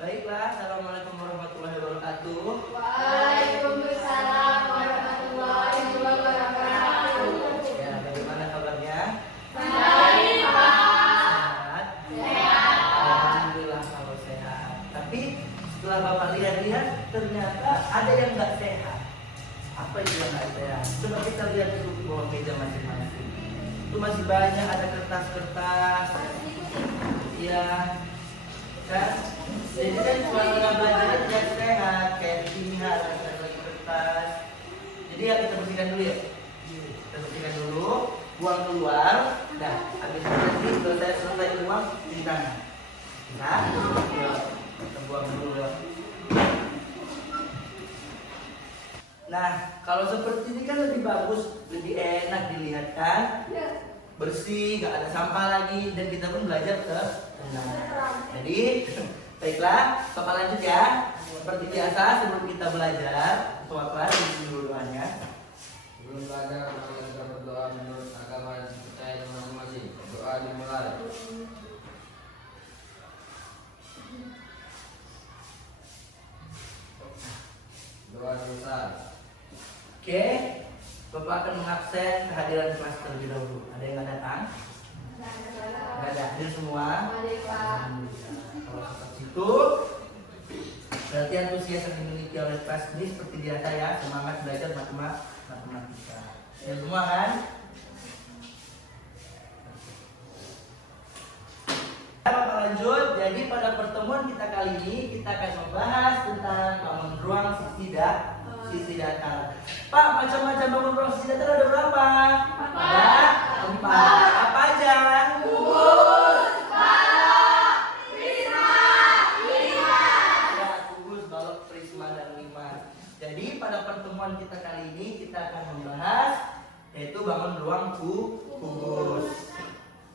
Baiklah, assalamualaikum warahmatullahi wabarakatuh. Waalaikumsalam warahmatullahi wabarakatuh. Ya, bagaimana kabarnya? Baik, Pak. Sehat? Sehat. Alhamdulillah kalau sehat. Tapi setelah Bapak lihat-lihat, ternyata ada yang nggak sehat. Apa itu yang nggak sehat? Coba kita lihat dulu di bawah meja masing-masing. Itu masih banyak ada kertas-kertas. Iya. Kan? Jadi kan suasana belajarnya tidak sehat, kayak di sini ada lagi kertas. Jadi ya kita bersihkan dulu ya. Kita bersihkan dulu, buang keluar. Nah, habis itu nanti selesai buang di tangan. Nah, kita buang dulu ya. Nah, kalau seperti ini kan lebih bagus, lebih enak dilihat kan? Bersih, nggak ada sampah lagi, dan kita pun belajar ke tenang. Jadi, baiklah, Bapak lanjut ya. Seperti biasa, sebelum kita belajar, Bapak isi dulu doanya. Sebelum belajar, mari kita berdoa menurut agama yang dipercaya masing-masing. Doa dimulai. Doa besar. Oke, Bapak akan mengabsen kehadiran kelas terlebih dahulu. Ada yang nggak datang? Nggak ada. Hadir semua? Kalau seperti itu, berarti antusias yang dimiliki oleh kelas ini seperti biasa ya, semangat belajar matematika. Ya semua kan? Bapak lanjut. Jadi pada pertemuan kita kali ini kita akan membahas tentang bangun ruang sisi datar. Pak, macam-macam bangun ruang sisi datar ada berapa? Ada 4. Apa aja? Kubus, balok, prisma, limas. Ya, kubus, balok, prisma, dan limas. Jadi pada pertemuan kita kali ini kita akan membahas yaitu bangun ruang kubus.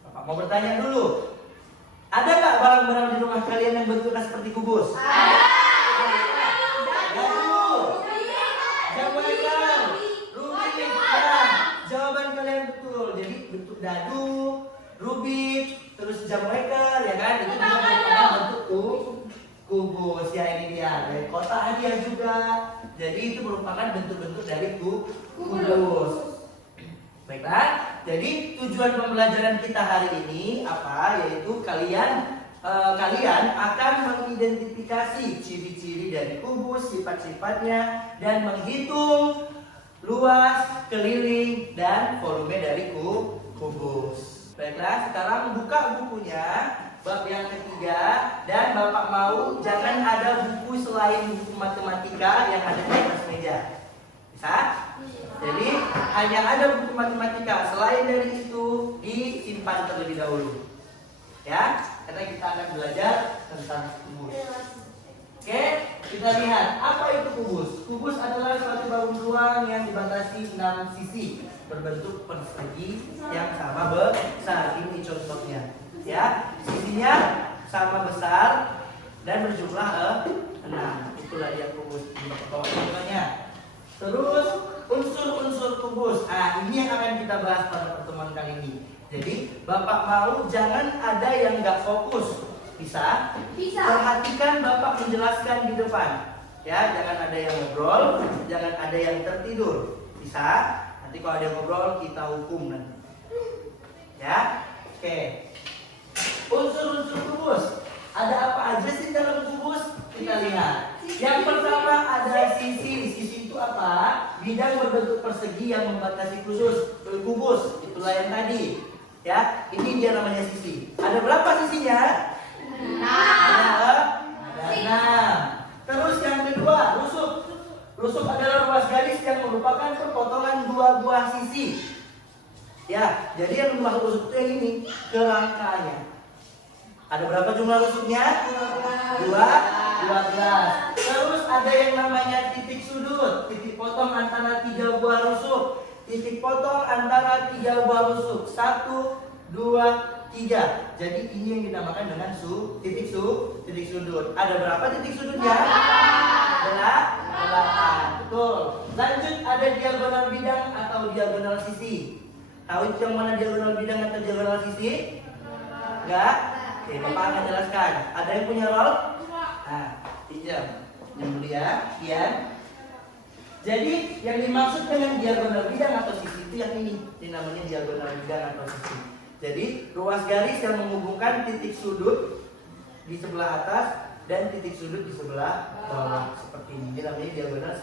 Bapak mau bertanya dulu. Ada nggak barang-barang di rumah kalian yang bentuknya seperti kubus? Ada. Jawaban kalian betul. Jadi bentuk dadu, rubik, terus jamweker, ya kan? Itu juga merupakan bentuk kubus. Ya ini dia. Dari kotak hadiah juga. Jadi itu merupakan bentuk-bentuk dari kubus. Baiklah. Jadi tujuan pembelajaran kita hari ini apa? Yaitu kalian akan mengidentifikasi ciri-ciri dari kubus, sifat-sifatnya, dan menghitung luas, keliling, dan volume dari kubus. Baiklah, sekarang buka bukunya bab yang ketiga, dan Bapak mau jangan ada buku selain buku matematika yang ada di atas meja. Bisa? Jadi hanya ada buku matematika, selain dari itu disimpan terlebih dahulu. Ya, karena kita akan belajar tentang kubus. Oke, kita lihat apa itu kubus. Kubus adalah suatu bangun ruang yang dibatasi 6 sisi berbentuk persegi yang sama besar. Ini contohnya. Ya, sisinya sama besar dan berjumlah 6. Itulah dia kubus. Contohnya. Terus unsur-unsur kubus. Nah, ini yang akan kita bahas pada pertemuan kali ini. Jadi, Bapak mau jangan ada yang nggak fokus. Bisa? Bisa. Perhatikan Bapak menjelaskan di depan. Ya, jangan ada yang ngobrol, jangan ada yang tertidur. Bisa? Nanti kalau ada yang ngobrol kita hukum nanti. Ya? Oke. Unsur-unsur kubus. Ada apa aja sih dalam kubus? Kita lihat. Yang pertama ada sisi. Sisi itu apa? Bidang berbentuk persegi yang membatasi khusus kubus. Itulah yang tadi. Ya, ini dia namanya sisi. Ada berapa sisinya? 6. Ada 6. Terus yang kedua, rusuk. Rusuk adalah ruas garis yang merupakan perpotongan 2 buah sisi. Ya, jadi yang membuat rusuk itu yang ini, kerangkanya. Ada berapa jumlah rusuknya? 12. Terus ada yang namanya titik sudut, titik potong antara 3 buah rusuk. Titik potong antara 3 buah rusuk. 1, 2, 3. Jadi ini yang dinamakan dengan titik sudut. Ada berapa titik sudutnya? 8. Betul. Lanjut ada diagonal bidang atau diagonal sisi. Tahu itu yang mana diagonal bidang atau diagonal sisi? Enggak? Oke, Bapak akan jelaskan. Ada yang punya roll? Nah, pinjam. Yang mulia, Kian. Jadi yang dimaksud dengan diagonal bidang atau sisi itu yang ini. Ini namanya diagonal bidang atau sisi. Jadi ruas garis yang menghubungkan titik sudut di sebelah atas dan titik sudut di sebelah bawah seperti ini. Ini namanya diagonal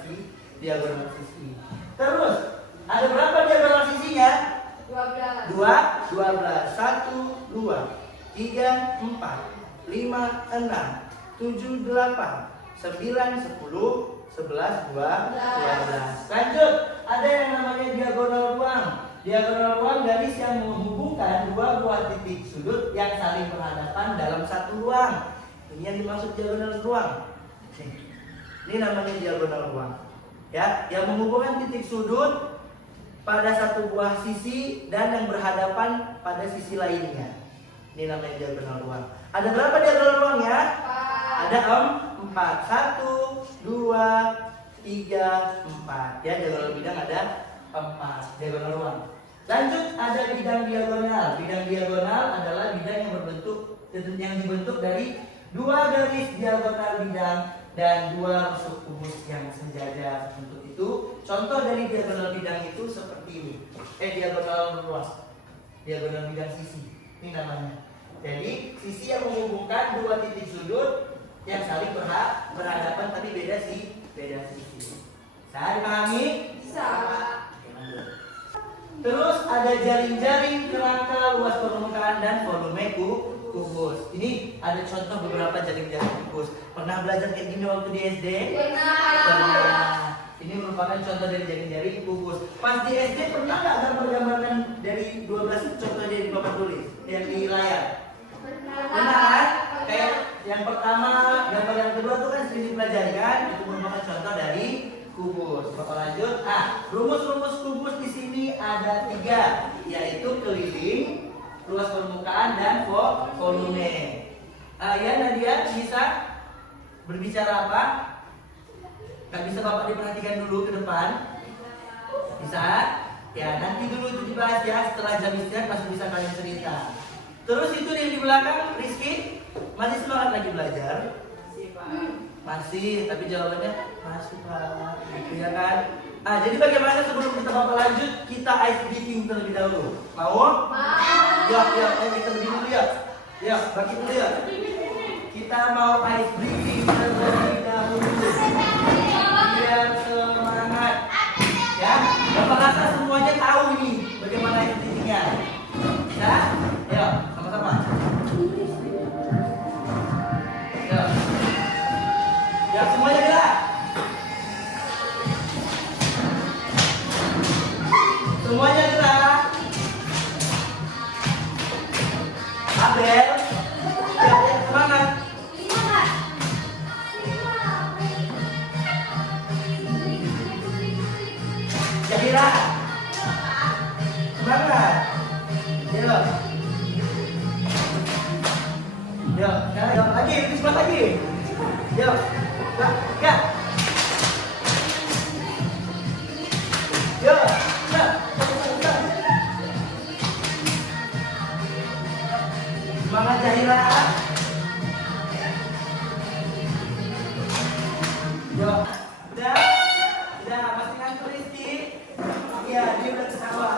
sisi. Terus ada berapa diagonal sisinya? 12. 12, 1, 2, 3, 4, 5, 6, 7, 8, 9, 10, 11, 12. Lanjut, ada yang namanya diagonal ruang. Diagonal ruang garis yang menghubungkan dua buah titik sudut yang saling berhadapan dalam satu ruang. Ini yang dimaksud diagonal ruang. Ini namanya diagonal ruang. Ya, yang menghubungkan titik sudut pada satu buah sisi dan yang berhadapan pada sisi lainnya. Ini namanya diagonal ruang. Ada berapa diagonal ruangnya? Ada 4. 1, 2, 3, 4. Ya, diagonal bidang ada 4 diagonal ruang. Lanjut, ada bidang diagonal. Bidang diagonal adalah bidang yang dibentuk dari dua garis diagonal bidang dan dua rusuk kubus yang sejajar. Untuk itu, contoh dari diagonal bidang itu seperti ini. Diagonal ruang. Diagonal bidang sisi. Ini namanya. Jadi, sisi yang menghubungkan dua titik sudut yang saling berhadapan tapi beda sisi. Saya dipahami? Bisa. Terus ada jaring-jaring, kerangka, luas permukaan dan volume kubus. Ini ada contoh beberapa jaring-jaring kubus. Pernah belajar kayak gini waktu di SD? Pernah. Ini merupakan contoh dari jaring-jaring kubus. Pas di SD pernah nggak gambar-gambarkan dari 12 contoh dari Bapak tulis yang di layar? Pernah. Kayak yang pertama, gambar yang kedua tuh kan sering dipelajari kan? Itu merupakan contoh dari kubus. Bapak lanjut. Rumus-rumus kubus di sini ada 3, yaitu keliling, luas permukaan dan volume. Ya Nadia bisa berbicara apa? Gak bisa Bapak diperhatikan dulu ke depan? Bisa? Ya nanti dulu itu dibahas ya. Setelah jam istirahat masih bisa kalian cerita. Terus itu yang di belakang, Rizky masih semangat lagi belajar? Masih, tapi jawabannya masih Pak. Gitu ya kan? Jadi bagaimana sebelum kita Bapak lanjut, kita ice breaking terlebih dahulu. Mau? Ya, kita lebih dulu ya. Ya, bagi dulu ya. Kita mau ice breaking terlebih dahulu. Biar semangat. Ya, Bapak rasa semuanya tahu ini bagaimana ice breakingnya. Ya, ya, sama-sama. Ya. Ya, semuanya gerak. Semuanya gerak. Abel, ya, semangat. Jahira, semangat. Yuk, lagi, lebih semangat lagi. Yuk, gak. Yuk, semangat Jahira. Yuk, udah, masih ngantuk Rizky. Iya, dia udah ketawa.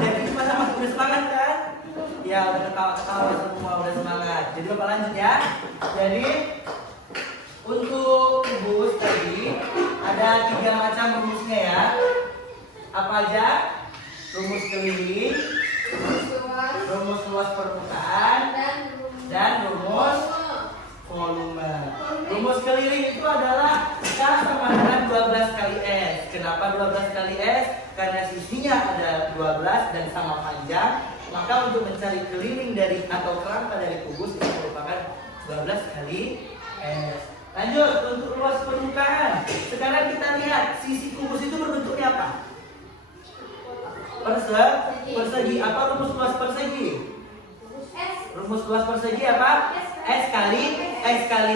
Jadi sama udah semangat kan? Ya, udah ketawa-ketawa semua, udah semangat. Jadi Bapak lanjut ya. Jadi untuk kubus tadi ada 3 macam rumusnya ya. Apa aja? Rumus keliling, rumus luas permukaan, dan rumus volume. Rumus keliling itu adalah K sama dengan 12 kali S. Kenapa 12 kali S? Karena sisinya ada 12 dan sama panjang. Maka untuk mencari keliling dari atau kerangka dari kubus itu merupakan 12 kali S. Lanjut untuk luas permukaan. Sekarang kita lihat sisi kubus itu berbentuknya apa? Persegi. Apa rumus luas persegi? Rumus luas persegi apa? S kali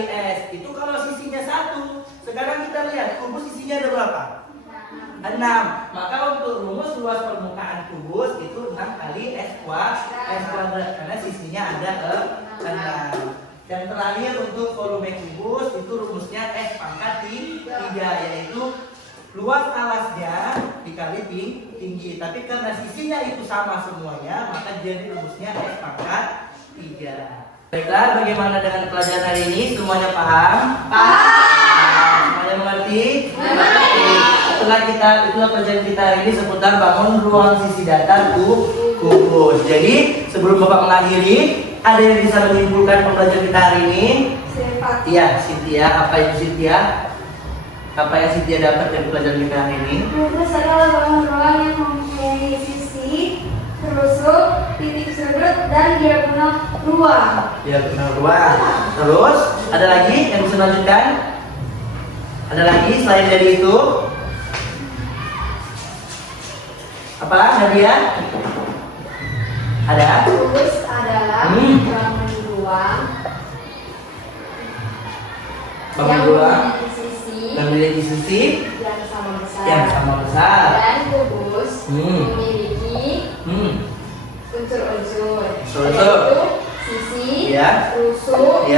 S. Itu kalau sisinya 1. Sekarang kita lihat kubus sisinya ada berapa? 6. Maka untuk rumus luas permukaan kubus itu 6 kali S kuadrat karena sisinya ada 6. Yang terakhir untuk volume kubus itu rumusnya S pangkat 3, yaitu luas alasnya dikali tinggi. Tapi karena sisinya itu sama semuanya, maka jadi rumusnya S pangkat 3. Baiklah, bagaimana dengan pelajaran hari ini? Semuanya paham? Paham. Semuanya mengerti? Mengerti. Itulah pelajaran kita hari ini seputar bangun ruang sisi datar kubus. Jadi sebelum Bapak mengakhiri, ada yang bisa menyimpulkan pembelajaran kita hari ini? Iya, Cynthia. Apa itu Cynthia? Apa yang Cynthia dapat dari pelajaran kita hari ini? Kubus adalah bangun ruang yang mempunyai sisi, terusuk, titik sudut, dan diagonal ruang. Diagonal ruang. Terus ada lagi yang bisa lanjutkan? Ada lagi selain dari itu? Apa Nadia? Ada? Kubus adalah bangun ruang yang memiliki sisi yang sama besar. Dan kubus memiliki unsur-unsur, yaitu sisi, rusuk,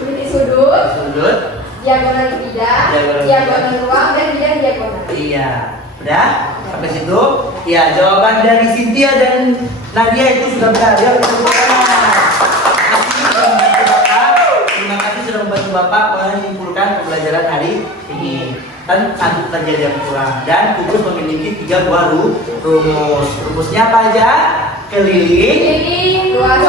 titik sudut, diagonal bidang, diagonal ruang, dan bidang diagonal. Iya. Udah? Sampai situ? Ya, jawaban dari Cynthia dan Nadia itu sudah benar. Ya, terima kasih sudah membantu Bapak menyimpulkan pembelajaran hari ini. Kan satu saja yang kurang. Dan kubus memiliki 3 buah rumus. Rumusnya apa aja? Keliling, luas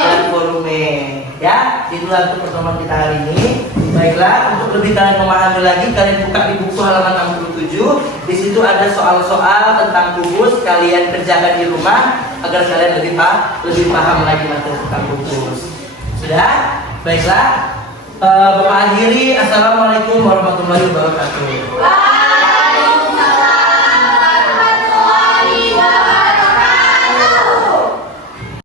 dan volume. Ya, itulah untuk pertemuan kita hari ini. Baiklah, untuk lebih kalian memahami lagi, kalian buka di buku halaman 67. Di situ ada soal-soal tentang kubus, kalian kerjakan di rumah agar kalian lebih paham lagi materi tentang kubus. Sudah? Baiklah. Bapak akhiri. Assalamualaikum warahmatullahi wabarakatuh.